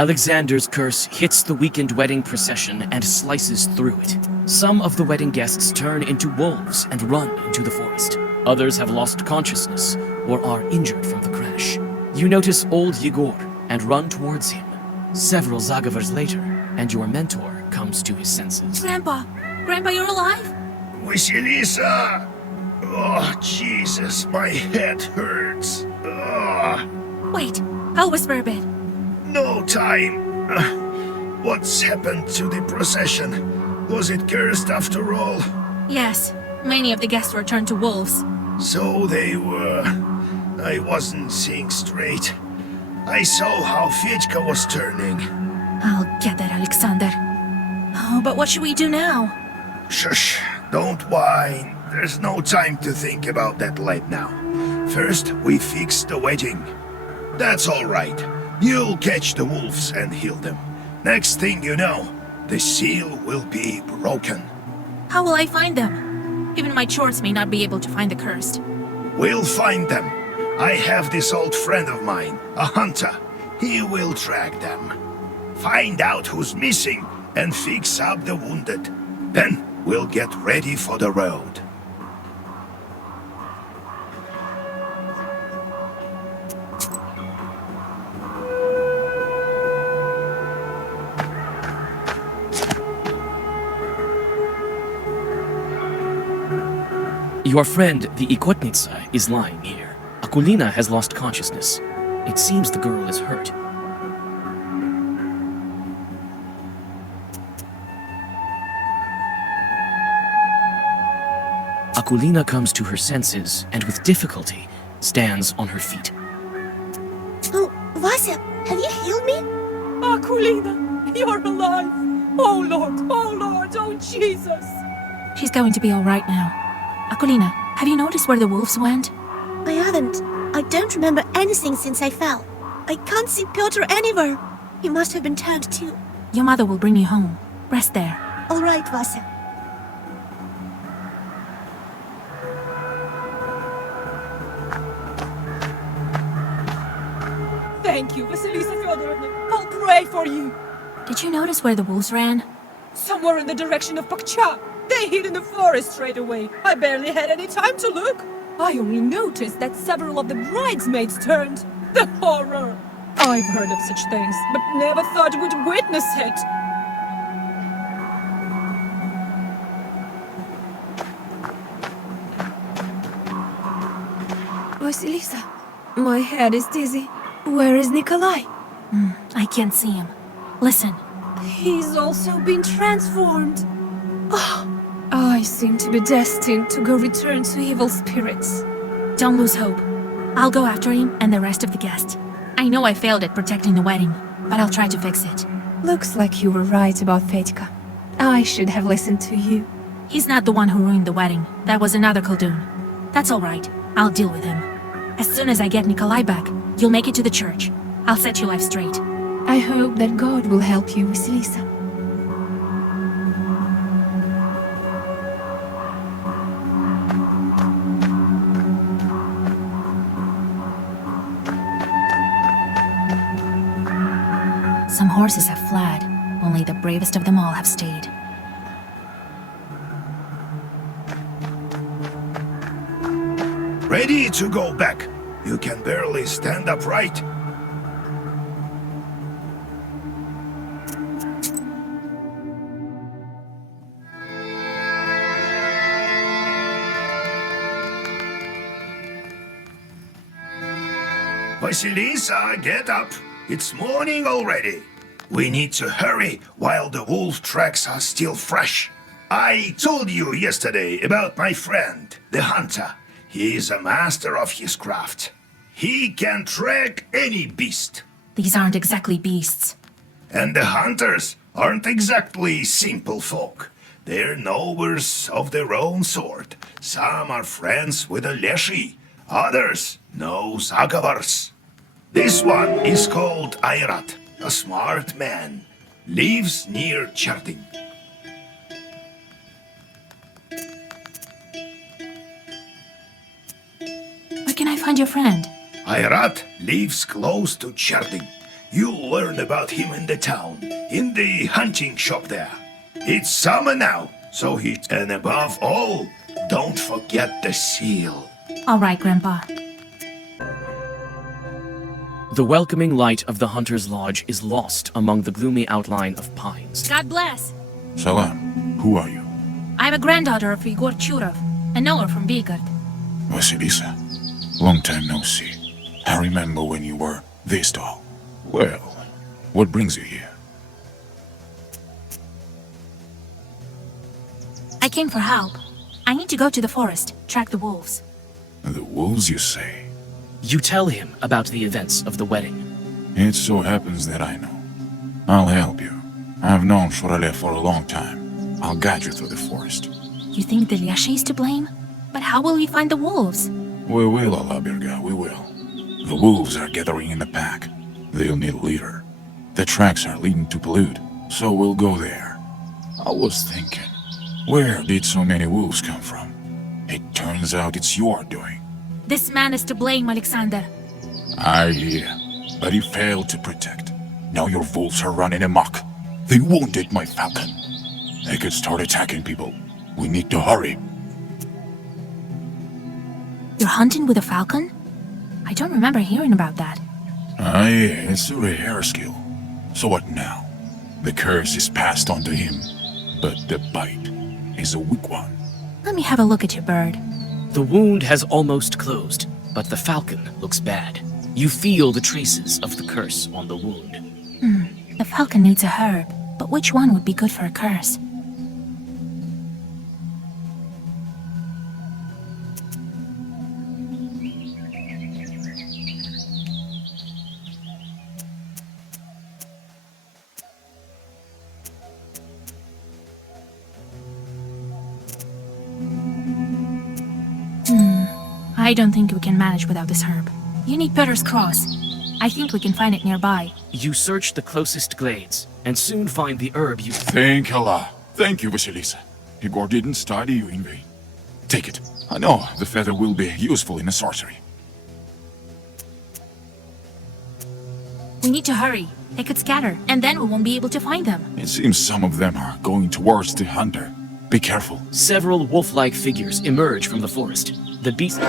Alexander's curse hits the weekend wedding procession and slices through it. Some of the wedding guests turn into wolves and run into the forest. Others have lost consciousness or are injured from the crash. You notice old Yegor and run towards him. Several Zagavers later, and your mentor comes to his senses. Grandpa! Grandpa, you're alive? Vasilisa! Oh, Jesus, my head hurts. Wait, I'll whisper a bit. No time. What's happened to the procession? Was it cursed after all? Yes, many of the guests were turned to wolves. So they were. I wasn't seeing straight. I saw how Fedьka was turning. I'll get that, Alexander. Oh, but what should we do now? Shush, don't whine. There's no time to think about that right now. First, we fix the wedding. That's all right. You'll catch the wolves and heal them. Next thing you know, the seal will be broken. How will I find them? Even my chores may not be able to find the cursed. We'll find them. I have this old friend of mine, a hunter. He will track them. Find out who's missing and fix up the wounded. Then we'll get ready for the road. Your friend, the Ikotnitsa, is lying here. Akulina has lost consciousness. It seems the girl is hurt. Akulina comes to her senses and with difficulty stands on her feet. Oh, Vasya, have you healed me? Akulina, you're alive! Oh Lord, oh Jesus! She's going to be all right now. Akulina, have you noticed where the wolves went? I haven't. I don't remember anything since I fell. I can't see Piotr anywhere. He must have been turned too. Your mother will bring you home. Rest there. All right, Vasya. Thank you, Vasilisa Fyodorovna. I'll pray for you. Did you notice where the wolves ran? Somewhere in the direction of Pakcha. They hid in the forest straight away. I barely had any time to look. I only noticed that several of the bridesmaids turned. The horror! I've heard of such things, but never thought we'd witness it. Vasilisa, my head is dizzy. Where is Nikolai? I can't see him. Listen. He's also been transformed. Oh, I seem to be destined to go return to evil spirits. Don't lose hope. I'll go after him and the rest of the guests. I know I failed at protecting the wedding, but I'll try to fix it. Looks like you were right about Fedьka. I should have listened to you. He's not the one who ruined the wedding. That was another Khaldun. That's all right. I'll deal with him. As soon as I get Nikolai back, you'll make it to the church. I'll set your life straight. I hope that God will help you, Vasilisa. Some horses have fled. Only the bravest of them all have stayed. Ready to go back. You can barely stand upright. Vasilisa, get up. It's morning already. We need to hurry while the wolf tracks are still fresh. I told you yesterday about my friend, the hunter. He is a master of his craft. He can track any beast. These aren't exactly beasts. And the hunters aren't exactly simple folk. They're knowers of their own sort. Some are friends with a Leshy. Others know Zagavars. This one is called Airat, a smart man. Lives near Cherting. Where can I find your friend? Airat lives close to Cherting. You'll learn about him in the town, in the hunting shop there. It's summer now, so and above all, don't forget the seal. All right, Grandpa. The welcoming light of the Hunter's Lodge is lost among the gloomy outline of pines. God bless. Salam. Who are you? I'm a granddaughter of Igor Churov, a knower from Bigard. Vasilisa. Long time no see. I remember when you were this tall. Well, what brings you here? I came for help. I need to go to the forest, track the wolves. The wolves, you say? You tell him about the events of the wedding. It so happens that I know. I'll help you. I've known Shorele for a long time. I'll guide you through the forest. You think the Lyashi is to blame? But how will we find the wolves? We will, Alabirga, we will. The wolves are gathering in the pack. They'll need a leader. The tracks are leading to Pollude, so we'll go there. I was thinking, where did so many wolves come from? It turns out it's your doing. This man is to blame, Alexander. I hear, but he failed to protect. Now your wolves are running amok. They wounded my falcon. They could start attacking people. We need to hurry. You're hunting with a falcon? I don't remember hearing about that. Aye, it's a rare skill. So what now? The curse is passed on to him, but the bite is a weak one. Let me have a look at your bird. The wound has almost closed, but the falcon looks bad. You feel the traces of the curse on the wound. The falcon needs a herb, but which one would be good for a curse? I don't think we can manage without this herb. You need Peter's Cross. I think we can find it nearby. You search the closest glades, and soon find the herb you... Thank Allah. Thank you, Vasilisa. Igor didn't study you in vain. Take it. I know the feather will be useful in a sorcery. We need to hurry. They could scatter, and then we won't be able to find them. It seems some of them are going towards the hunter. Be careful. Several wolf-like figures emerge from the forest. The beast...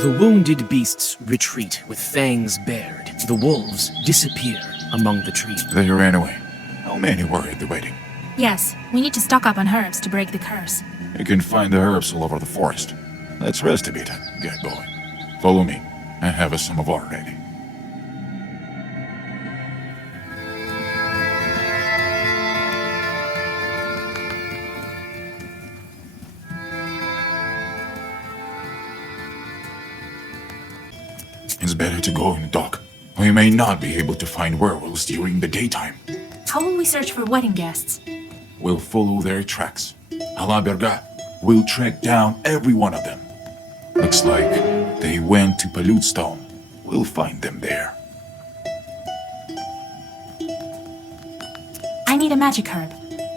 The wounded beasts retreat with fangs bared. The wolves disappear among the trees. They ran away. How many were at the wedding? Yes, we need to stock up on herbs to break the curse. You can find the herbs all over the forest. Let's rest a bit and get going. Follow me. I have some of our ready. It's better to go in the dark. We may not be able to find werewolves during the daytime. How will we search for wedding guests? We'll follow their tracks. Alaberga will track down every one of them. Looks like they went to Pollute Stone. We'll find them there. I need a magic herb.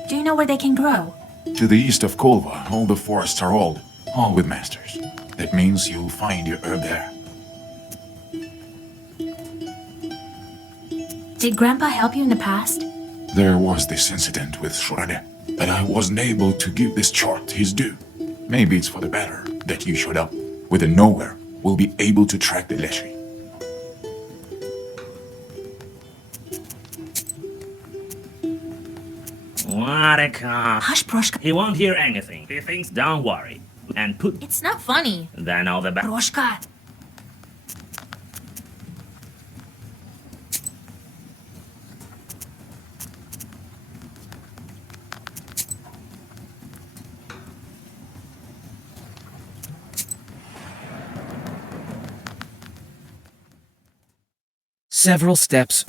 Do you know where they can grow? To the east of Kolva, all the forests are old, all with masters. That means you'll find your herb there. Did Grandpa help you in the past? There was this incident with Shurade, but I wasn't able to give this chart his due. Maybe it's for the better that you showed up. With a nowhere, we'll be able to track the Leshi. What a car. Hush, Proshka. He won't hear anything. He thinks don't worry. And put It's not funny. then all the back. Proshka. Several steps.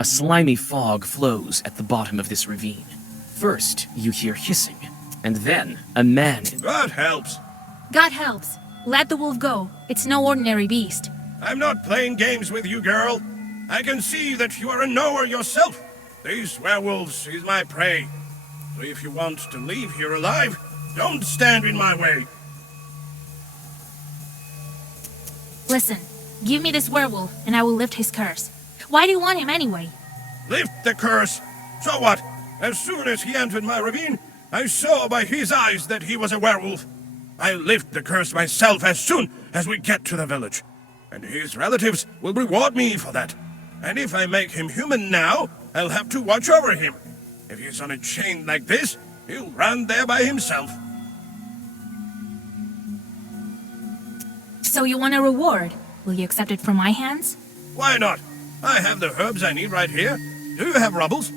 A slimy fog flows at the bottom of this ravine. First, you hear hissing, and then a man. That helps. God helps. Let the wolf go. It's no ordinary beast. I'm not playing games with you, girl. I can see that you are a knower yourself. These werewolves is my prey. So if you want to leave here alive, don't stand in my way. Listen, give me this werewolf, and I will lift his curse. Why do you want him anyway? Lift the curse. So what? As soon as he entered my ravine, I saw by his eyes that he was a werewolf. I lift the curse myself as soon as we get to the village. And his relatives will reward me for that. And if I make him human now, I'll have to watch over him. If he's on a chain like this, he'll run there by himself. So you want a reward? Will you accept it from my hands? Why not? I have the herbs I need right here. Do you have rubbles?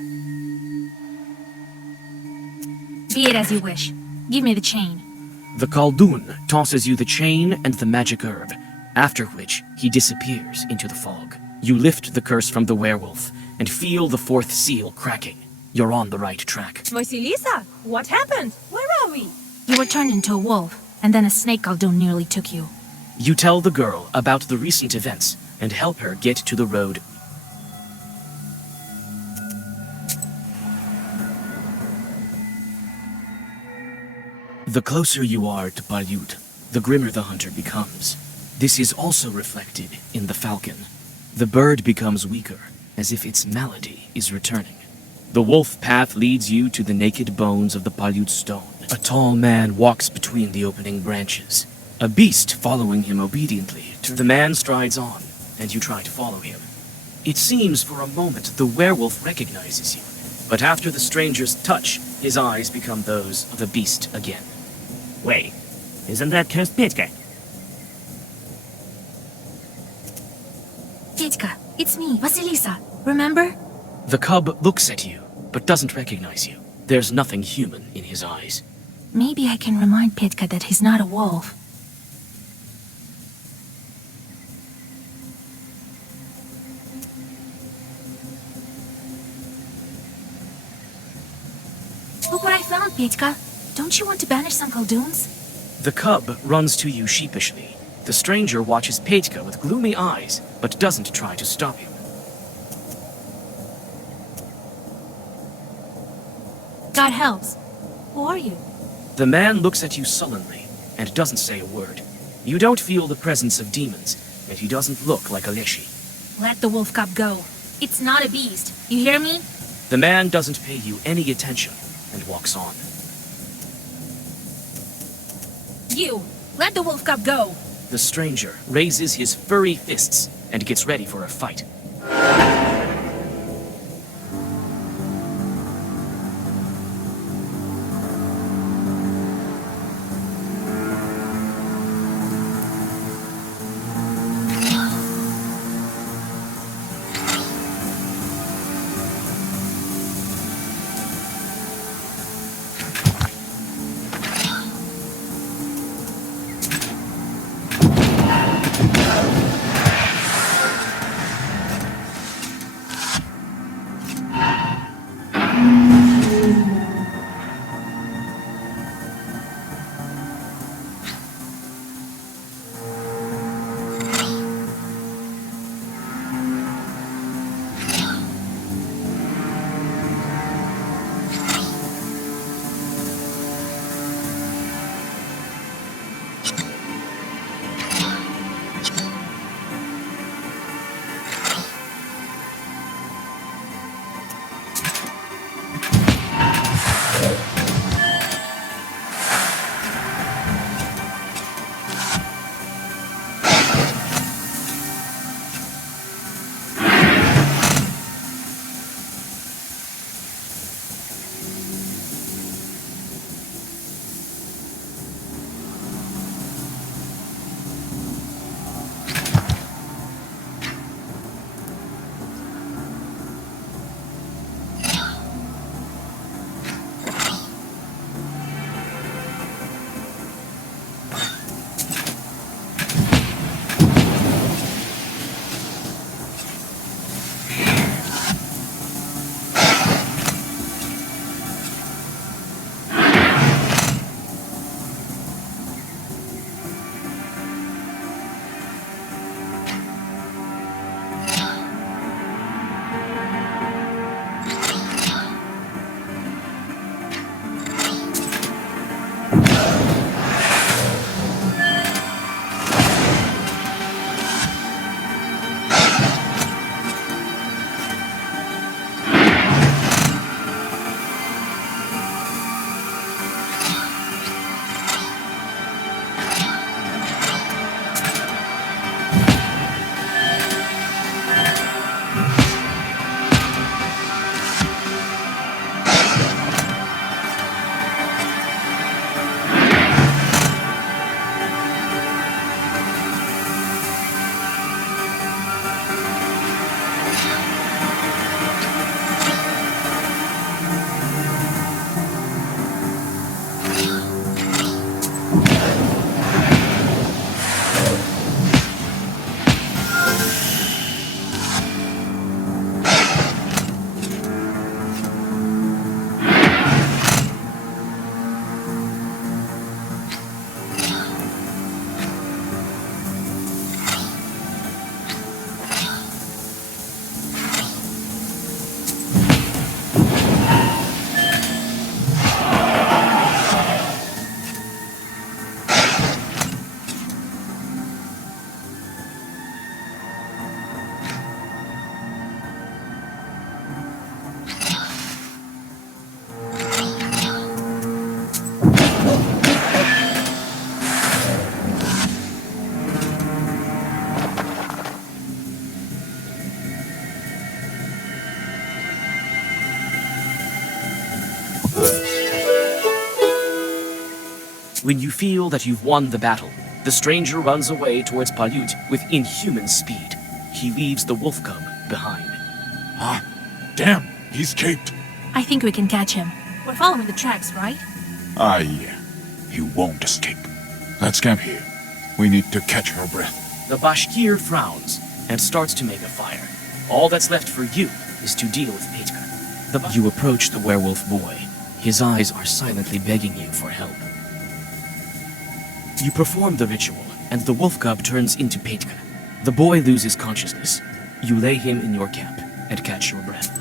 Be it as you wish. Give me the chain. The Khaldun tosses you the chain and the magic herb, after which he disappears into the fog. You lift the curse from the werewolf and feel the fourth seal cracking. You're on the right track. Vasilisa, what happened? Where are we? You were turned into a wolf, and then a snake Khaldun nearly took you. You tell the girl about the recent events and help her get to the road. The closer you are to Palyut, the grimmer the hunter becomes. This is also reflected in the falcon. The bird becomes weaker, as if its malady is returning. The wolf path leads you to the naked bones of the Palyut stone. A tall man walks between the opening branches, a beast following him obediently. The man strides on, and you try to follow him. It seems for a moment the werewolf recognizes you, but after the stranger's touch, his eyes become those of the beast again. Wait, isn't that cursed Petka? Petka, it's me, Vasilisa. Remember? The cub looks at you, but doesn't recognize you. There's nothing human in his eyes. Maybe I can remind Petka that he's not a wolf. Look what I found, Petka. Don't you want to banish some Khalduns? The cub runs to you sheepishly. The stranger watches Petka with gloomy eyes, but doesn't try to stop him. God helps. Who are you? The man looks at you sullenly and doesn't say a word. You don't feel the presence of demons, and he doesn't look like a Leshi. Let the wolf cub go. It's not a beast. You hear me? The man doesn't pay you any attention and walks on. You! Let the wolf cub go! The stranger raises his furry fists and gets ready for a fight. When you feel that you've won the battle, the stranger runs away towards Palyut with inhuman speed. He leaves the wolf cub behind. Ah, damn, he escaped. I think we can catch him. We're following the tracks, right? Ah, yeah. He won't escape. Let's camp here. We need to catch our breath. The Bashkir frowns and starts to make a fire. All that's left for you is to deal with Petka. You approach the werewolf boy. His eyes are silently begging you for help. You perform the ritual, and the wolf cub turns into Petka. The boy loses consciousness. You lay him in your camp and catch your breath.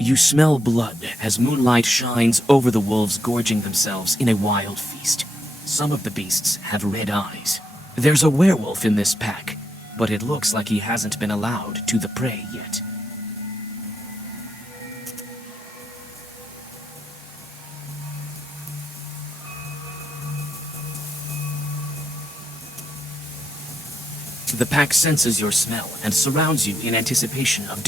You smell blood as moonlight shines over the wolves gorging themselves in a wild feast. Some of the beasts have red eyes. There's a werewolf in this pack, but it looks like he hasn't been allowed to the prey yet. The pack senses your smell and surrounds you in anticipation of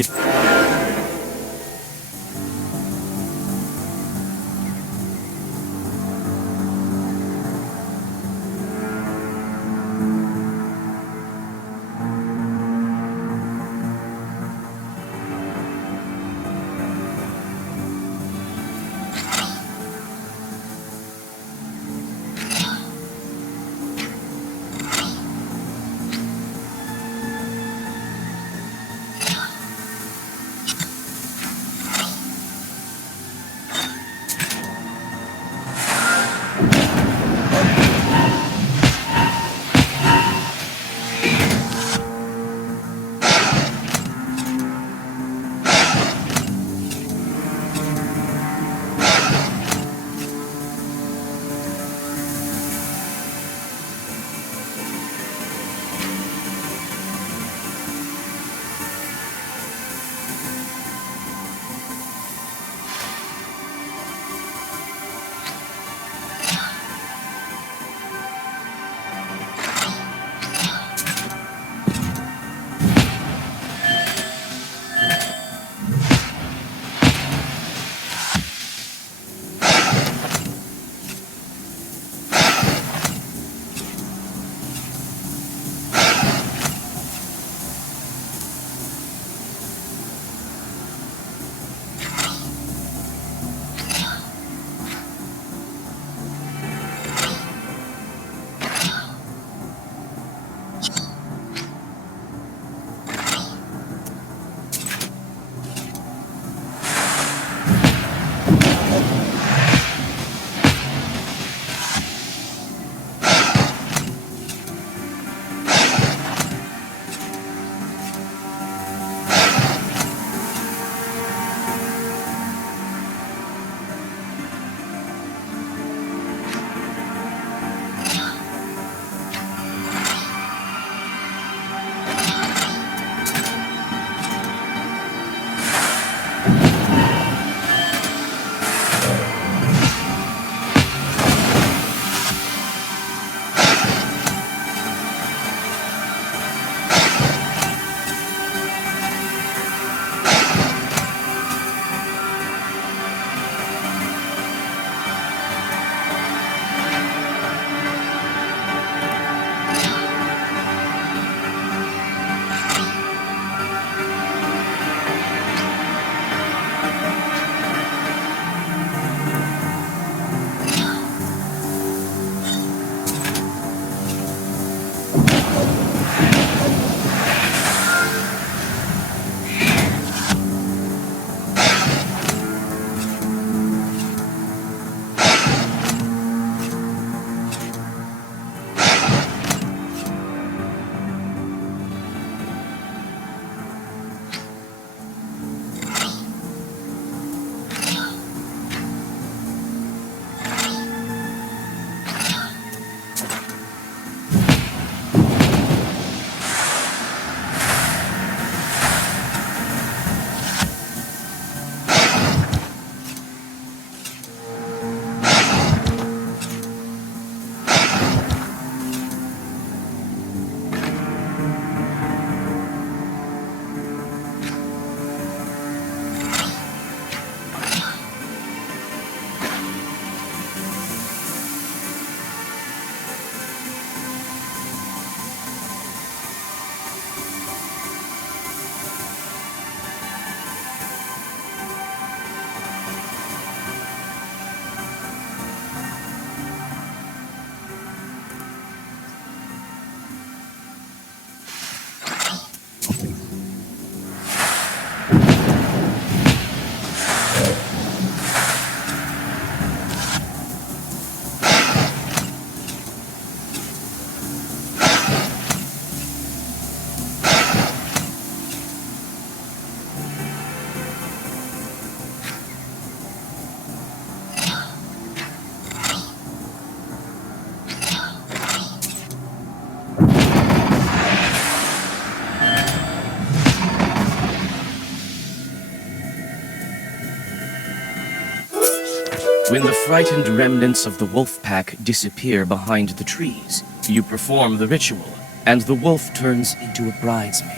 When the frightened remnants of the wolf pack disappear behind the trees, you perform the ritual and the wolf turns into a bridesmaid.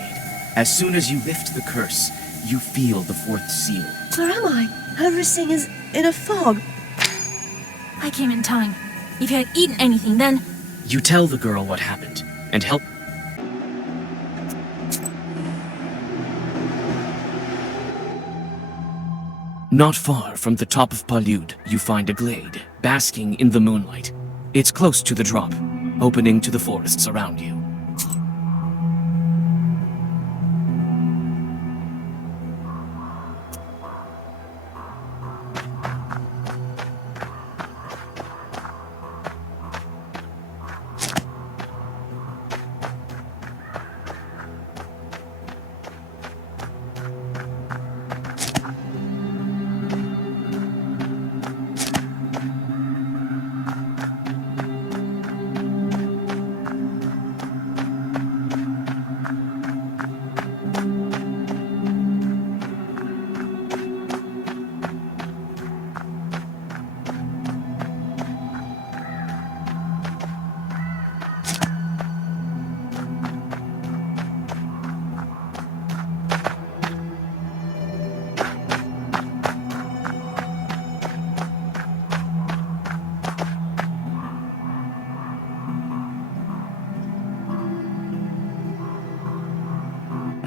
As soon as you lift the curse, you feel the fourth seal. Where am I? Everything is in a fog. I came in time. If you had eaten anything, then... You tell the girl what happened, and help. Not far from the top of Palud, you find a glade, basking in the moonlight. It's close to the drop, opening to the forests around you.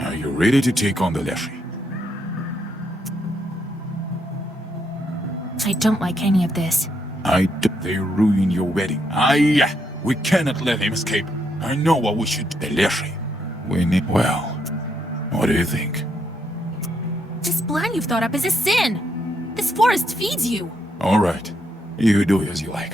Are you ready to take on the Leshy? I don't like any of this. They ruined your wedding. We cannot let him escape. I know what we should do. The Leshy. We need... Well, what do you think? This plan you've thought up is a sin. This forest feeds you. All right. You do as you like.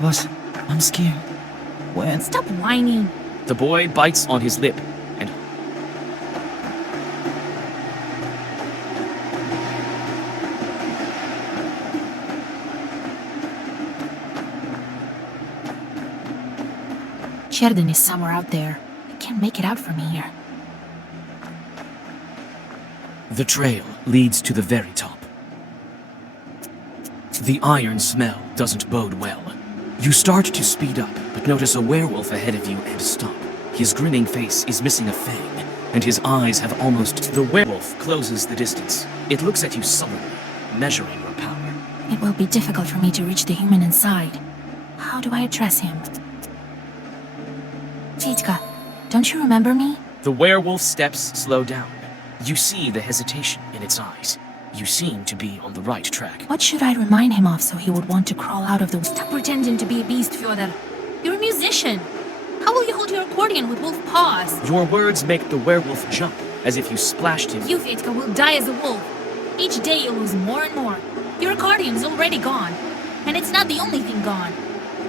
What? I'm scared. When? Stop whining. The boy bites on his lip, and... Sheridan is somewhere out there. I can't make it out from here. The trail leads to the very top. The iron smell doesn't bode well. You start to speed up, but notice a werewolf ahead of you and stop. His grinning face is missing a fang, and his eyes have almost... The werewolf closes the distance. It looks at you sullenly, measuring your power. It will be difficult for me to reach the human inside. How do I address him? Vitka, don't you remember me? The werewolf's steps slow down. You see the hesitation in its eyes. You seem to be on the right track. What should I remind him of so he would want to crawl out of the... Stop pretending to be a beast, Fyodor. You're a musician. How will you hold your accordion with wolf paws? Your words make the werewolf jump, as if you splashed him. You, Vitka, will die as a wolf. Each day you'll lose more and more. Your accordion's already gone. And it's not the only thing gone.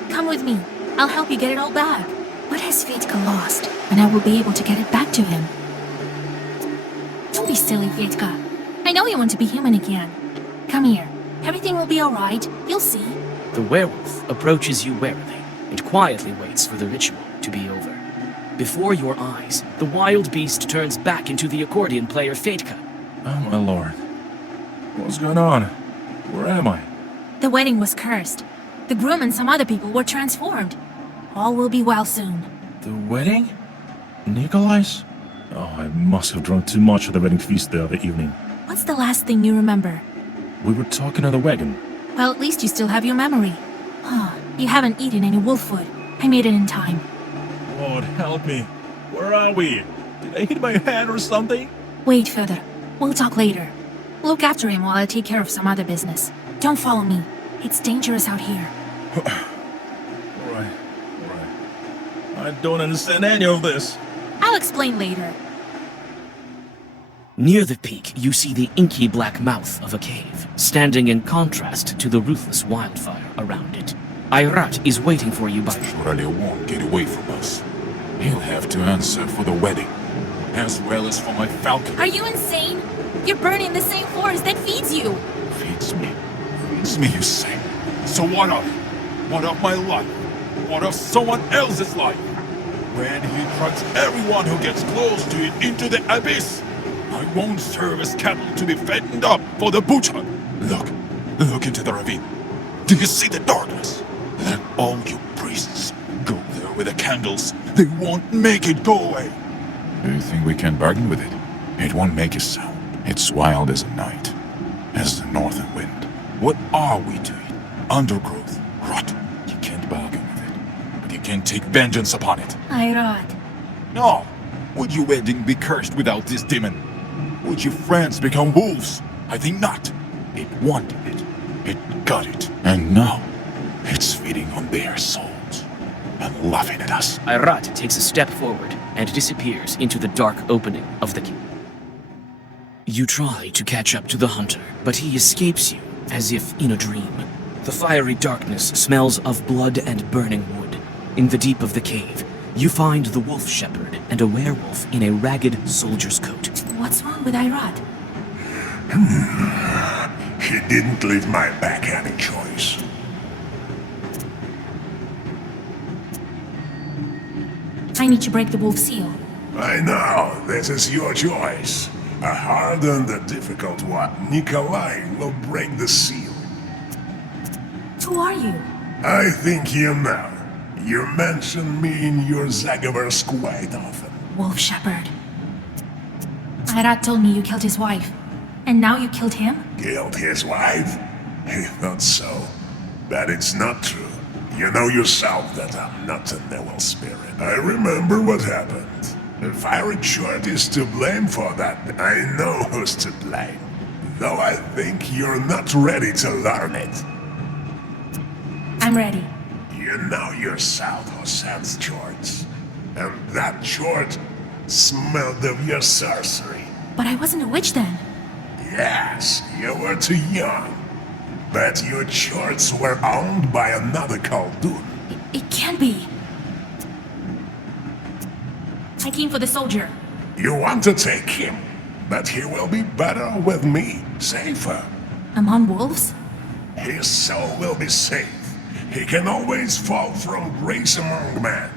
Come with me. I'll help you get it all back. What has Vitka lost? And I will be able to get it back to him. Don't be silly, Vitka. I know you want to be human again. Come here. Everything will be alright. You'll see. The werewolf approaches you warily and quietly waits for the ritual to be over. Before your eyes, the wild beast turns back into the accordion player Fetka. Oh my lord. What's going on? Where am I? The wedding was cursed. The groom and some other people were transformed. All will be well soon. The wedding? Nikolai's? Oh, I must have drunk too much at the wedding feast the other evening. What's the last thing you remember? We were talking on the wagon. Well, at least you still have your memory. Oh, you haven't eaten any wolf food. I made it in time. Lord, help me. Where are we? Did I hit my head or something? Wait, Fyodor. We'll talk later. Look after him while I take care of some other business. Don't follow me. It's dangerous out here. Right. I don't understand any of this. I'll explain later. Near the peak, you see the inky black mouth of a cave, standing in contrast to the ruthless wildfire around it. Ayrat is waiting for you by... Surely won't get away from us. He'll have to answer for the wedding, as well as for my falcon. Are you insane? You're burning the same forest that feeds you. Feeds me. Feeds me, you say? So what of it? What of my life? What of someone else's life? When he trucks everyone who gets close to it into the abyss, I won't serve as cattle to be fattened up for the butcher. Look into the ravine. Do you see the darkness? Let all you priests go there with the candles. They won't make it go away. Do you think we can bargain with it? It won't make a sound. It's wild as a night, as the northern wind. What are we to it? Undergrowth, rot. You can't bargain with it, but you can take vengeance upon it. I rot. No. Would your wedding be cursed without this demon? Would your friends become wolves? I think not. It wanted it. It got it. And now, it's feeding on their souls and laughing at us. Ayrat takes a step forward and disappears into the dark opening of the cave. You try to catch up to the hunter, but he escapes you as if in a dream. The fiery darkness smells of blood and burning wood. In the deep of the cave, you find the wolf shepherd and a werewolf in a ragged soldier's coat. What's wrong with Ayrat? He didn't leave my back any choice. I need to break the wolf seal. I know, this is your choice. A hard and a difficult one. Nikolai will break the seal. Who are you? I think you know. You mention me in your Zagavers quite often. Wolf shepherd. Ayrat told me you killed his wife. And now you killed him? Killed his wife? He thought so. But it's not true. You know yourself that I'm not an evil spirit. I remember what happened. If Fiery Short is to blame for that, I know who's to blame. Though I think you're not ready to learn it. I'm ready. You know yourself who sends Shorts. And that Short smelled of your sorcery. But I wasn't a witch then. Yes, you were too young. But your Shorts were owned by another Khaldun. It can't be. I came for the soldier. You want to take him, but he will be better with me, safer. Among wolves? His soul will be safe. He can always fall from grace among men.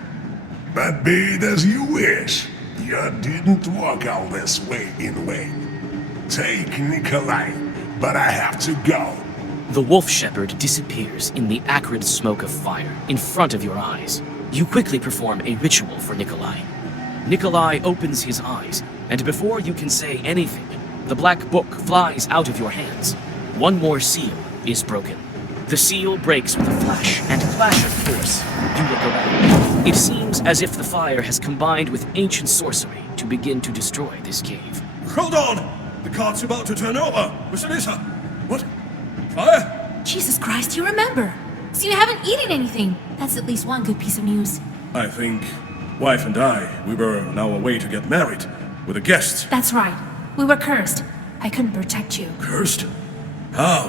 But be it as you wish, you didn't walk all this way in vain. Take Nikolai, but I have to go. The wolf shepherd disappears in the acrid smoke of fire in front of your eyes. You quickly perform a ritual for Nikolai. Nikolai opens his eyes, and before you can say anything, the black book flies out of your hands. One more seal is broken. The seal breaks with a flash and clash of force. You look around. It seems as if the fire has combined with ancient sorcery to begin to destroy this cave. Hold on! The cart's about to turn over! Vasilisa! What? Fire? Jesus Christ, you remember! So you haven't eaten anything! That's at least one good piece of news. I think wife and I, we were on our way to get married with a guest. That's right. We were cursed. I couldn't protect you. Cursed? How?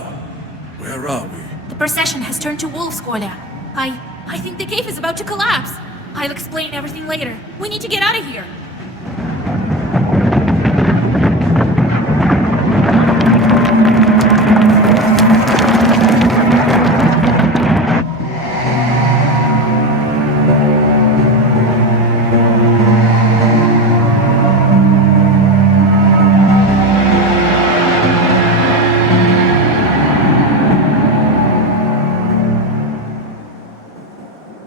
Where are we? The procession has turned to wolves, Kolia. I think the cave is about to collapse. I'll explain everything later. We need to get out of here.